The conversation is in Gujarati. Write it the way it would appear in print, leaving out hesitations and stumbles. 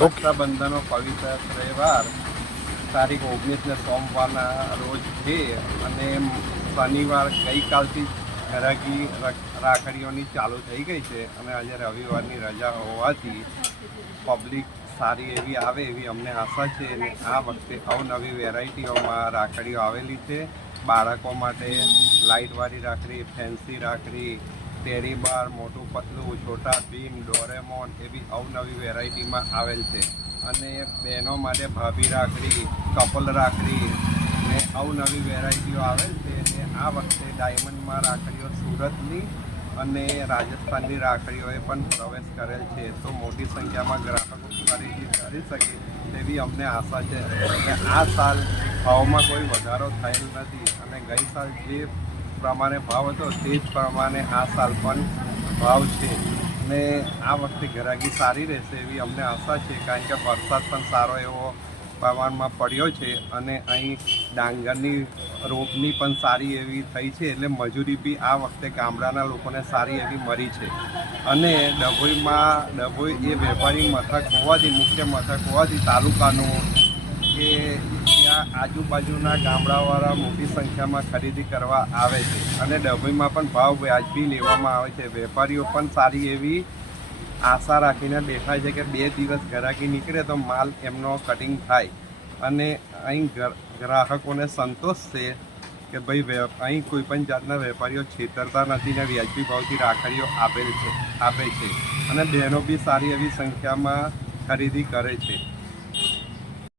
રક્ષાબંધનનો પવિત્ર તહેવાર તારીખ 19 સોમવારના રોજ છે અને શનિવાર ગઈકાલથી ઘરાકી રાખડીઓની ચાલુ થઈ ગઈ છે અને આજે રવિવારની રજા હોવાથી પબ્લિક સારી એવી આવે એવી અમને આશા છે અને આ વખતે અવનવી વેરાયટીઓમાં રાખડીઓ આવેલી છે. બાળકો માટે લાઇટવાળી રાખડી, ફેન્સી રાખડી, ટેડી બાર, મોટું પતલું, છોટા ભીમ, ડોરેમોન એવી અવનવી વેરાયટીમાં આવેલ છે અને બહેનો માટે ભાભી રાખડી, કપલ રાખડી ને અવનવી વેરાયટીઓ આવેલ છે. અને આ વખતે ડાયમંડમાં રાખડીઓ સુરતની અને રાજસ્થાનની રાખડીઓએ પણ પ્રવેશ કરેલ છે, તો મોટી સંખ્યામાં ગ્રાહકો ખરીદી કરી શકે તેવી અમને આશા છે. અને આ સાલ ભાવમાં કોઈ વધારો થયેલ નથી અને ગઈ સાલ જે પ્રમાણે ભાવ હતો તે જ પ્રમાણે આ સાલ પણ ભાવ છે અને આ વખતે ગ્રાહકી સારી રહેશે એવી અમને આશા છે, કારણ કે વરસાદ પણ સારો એવો પ્રમાણમાં પડ્યો છે અને અહીં ડાંગરની રોપની પણ સારી એવી થઈ છે, એટલે મજૂરી બી આ વખતે ગામડાના લોકોને સારી એવી મળી છે. અને ડભોઈ એ વેપારી મથક હોવાથી, મુખ્ય મથક હોવાથી તાલુકાનું કે ત્યાં આજુબાજુના ગામડાવાળા મોટી સંખ્યામાં ખરીદી કરવા આવે છે અને ડભોઈમાં પણ ભાવ વ્યાજબી લેવામાં આવે છે. વેપારીઓ પણ સારી એવી આશા રાખીને બેઠા છે કે 2 દિવસ ગ્રાહકી નીકળે તો માલ એમનો કટિંગ થાય અને અહીં ગ્રાહકોને સંતોષ છે કે ભાઈ અહીં કોઈ પણ જાતના વેપારીઓ છેતરતા નથી ને વ્યાજબી ભાવથી રાખડીઓ આપે છે અને બહેનો બી સારી એવી સંખ્યામાં ખરીદી કરે છે.